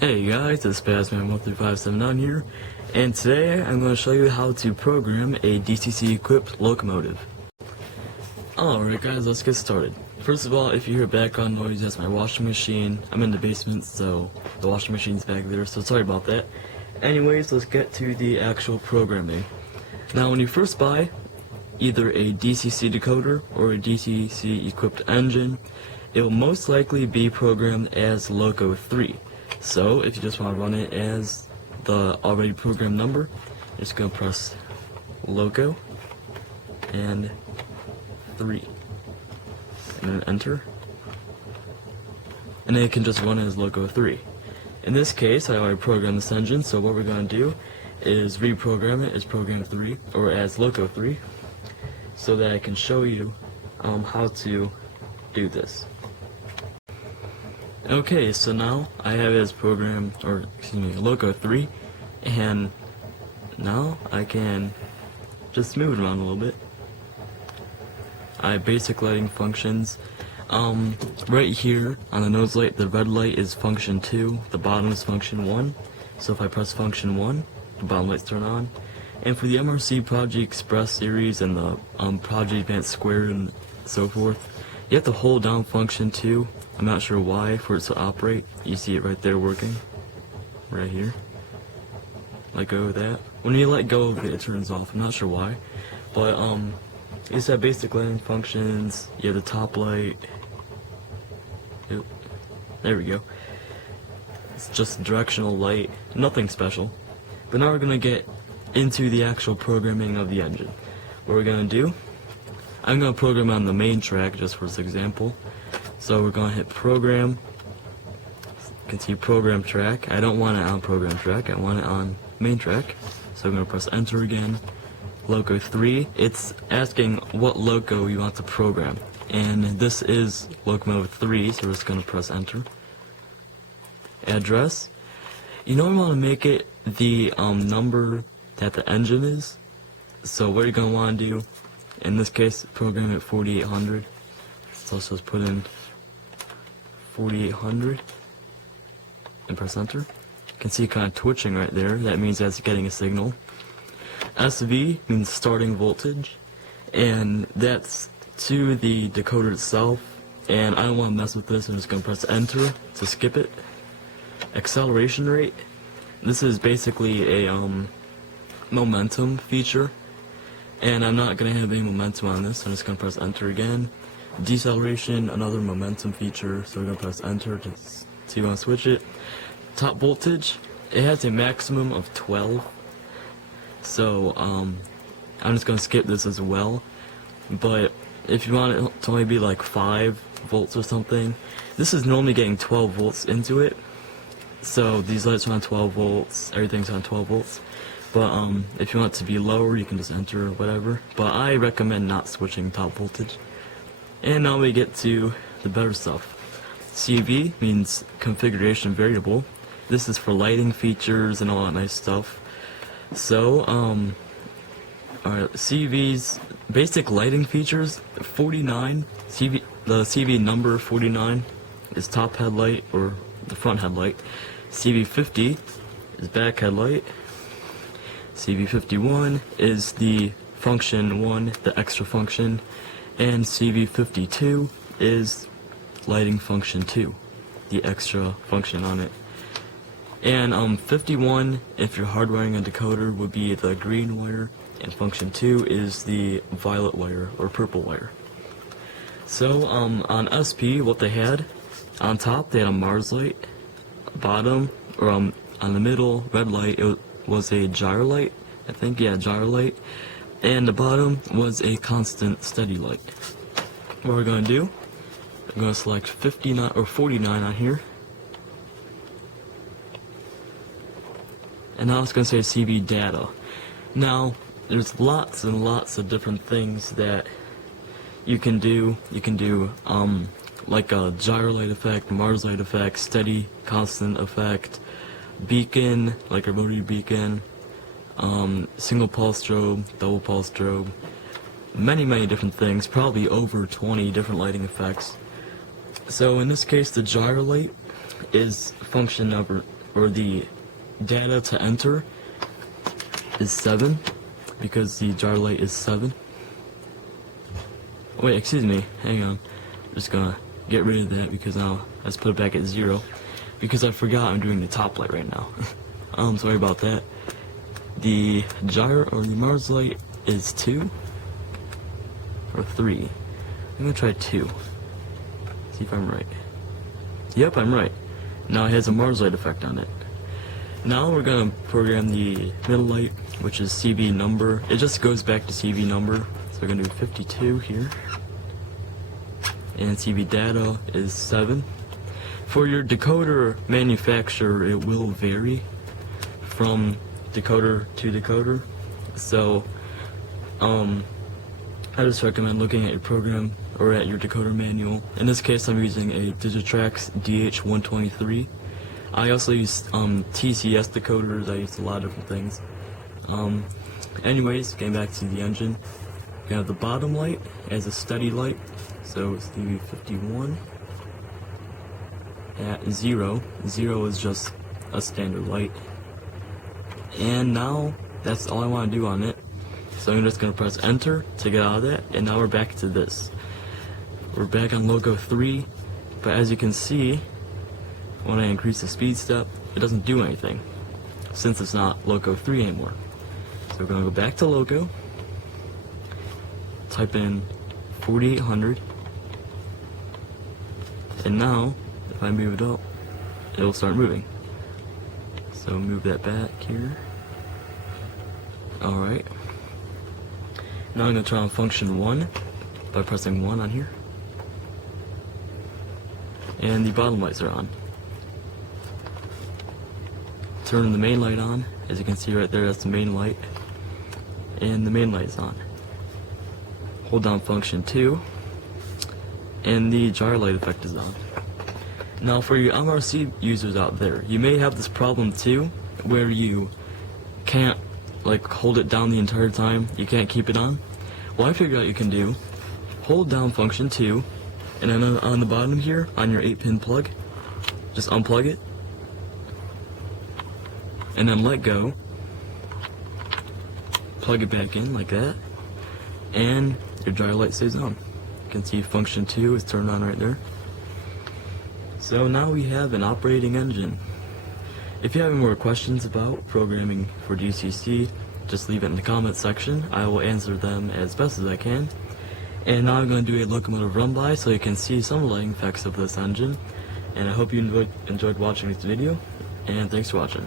Hey guys, it's Spazman13579 here, and today I'm going to show you how to program a DCC equipped locomotive. Alright guys, let's get started. First of all, if you hear background noise, that's my washing machine. I'm in the basement, so the washing machine's back there, so sorry about that. Anyways, let's get to the actual programming. Now when you first buy either a DCC decoder or a DCC equipped engine, it will most likely be programmed as Loco 3. So if you just want to run it as the already programmed number, you're just going to press Loco and 3 and then enter, and then it can just run as Loco 3. In this case, I already programmed this engine, so what we're going to do is reprogram it as program 3 or as Loco 3 so that I can show you how to do this. Okay, so now I have it as program, or excuse me, Loco 3, and now I can just move it around a little bit. I have basic lighting functions. Right here on the nose light, the red light is function 2, the bottom is function 1. So if I press function 1, the bottom lights turn on. And for the MRC Project Express series and the Project Advanced Squared and so forth, you have to hold down function 2. I'm not sure why, for it to operate. You see it right there working, right here. Let go of that. When you let go of it, it turns off. I'm not sure why, but you just have basic lighting functions. You have the top light. Yep. There we go. It's just directional light, nothing special. But now we're gonna get into the actual programming of the engine. What we're gonna do, I'm gonna program on the main track just for this example. So we're gonna hit program. You can see program track. I don't want it on program track, I want it on main track. So I'm gonna press enter again. Loco 3. It's asking what loco you want to program. And this is locomotive 3, so we're just gonna press enter. Address. You know, I want to make it the number that the engine is. So what you're gonna want to do, in this case, program it 4800. So let's just put in 4800 and press enter. You can see it kind of twitching right there. That means that's getting a signal. SV means starting voltage, and that's to the decoder itself. And I don't want to mess with this. I'm just going to press enter to skip it. Acceleration rate. This is basically a momentum feature, and I'm not going to have any momentum on this. So I'm just going to press enter again. Deceleration, another momentum feature, so we're going to press enter to see if you want to switch it. Top voltage, it has a maximum of 12, so I'm just going to skip this as well. But if you want it to only be like 5 volts or something, this is normally getting 12 volts into it. So these lights are on 12 volts, everything's on 12 volts. But if you want it to be lower, you can just enter or whatever. But I recommend not switching top voltage. And now we get to the better stuff. CV means configuration variable. This is for lighting features and all that nice stuff. So, alright, CV's basic lighting features, 49, the CV number 49 is top headlight or the front headlight. CV50 is back headlight. CV51 is the function 1, the extra function. And CV52 is lighting function 2, the extra function on it. And 51, if you're hardwiring a decoder, would be the green wire, and function 2 is the violet wire or purple wire. So on SP, what they had on top, they had a Mars light. Bottom, or on the middle red light, it was a gyro light. I think, yeah, gyro light. And the bottom was a constant steady light. What we're going to do, I'm going to select 59 or 49 on here. And now it's going to say CV data. Now, there's lots and lots of different things that you can do. You can do like a gyro light effect, Mars light effect, steady constant effect, beacon, like a rotary beacon, single pulse strobe, double pulse strobe, many different things, probably over 20 different lighting effects. So in this case, the gyro light is function number or the data to enter is 7, because the gyro light is 7. Wait, excuse me, hang on. I'm just gonna get rid of that because now let's put it back at 0, because I forgot I'm doing the top light right now. Sorry about that. The gyro or the Mars light is 2 or 3. I'm gonna try 2. See if I'm right. Yep, I'm right. Now it has a Mars light effect on it. Now we're gonna program the middle light, which is CV number. It just goes back to CV number. So we're gonna do 52 here. And CV data is 7. For your decoder manufacturer, it will vary from decoder to decoder. So, I just recommend looking at your program or at your decoder manual. In this case, I'm using a Digitrax DH123. I also use TCS decoders. I use a lot of different things. Anyways, getting back to the engine, we have the bottom light as a steady light, so it's CV51 at 0. 0 is just a standard light. And now that's all I want to do on it. So I'm just going to press enter to get out of that, and now we're back to this. We're back on Loco 3, but as you can see, when I increase the speed step, it doesn't do anything, since it's not Loco 3 anymore. So we're going to go back to Loco, type in 4800, and now, if I move it up, it'll start moving. So move that back here. Alright. Now I'm going to turn on function 1 by pressing 1 on here. And the bottom lights are on. Turn the main light on. As you can see right there, that's the main light. And the main light is on. Hold down function 2. And the gyro light effect is on. Now for your MRC users out there, you may have this problem too, where you can't hold it down the entire time. You can't keep it on. Well, I figured out you can do, hold down function 2, and then on the bottom here, on your 8-pin plug, just unplug it, and then let go, plug it back in like that, and your gyro light stays on. You can see function 2 is turned on right there. So now we have an operating engine. If you have any more questions about programming for DCC, just leave it in the comments section. I will answer them as best as I can. And now I'm going to do a locomotive run by so you can see some lighting effects of this engine. And I hope you enjoyed watching this video, and thanks for watching.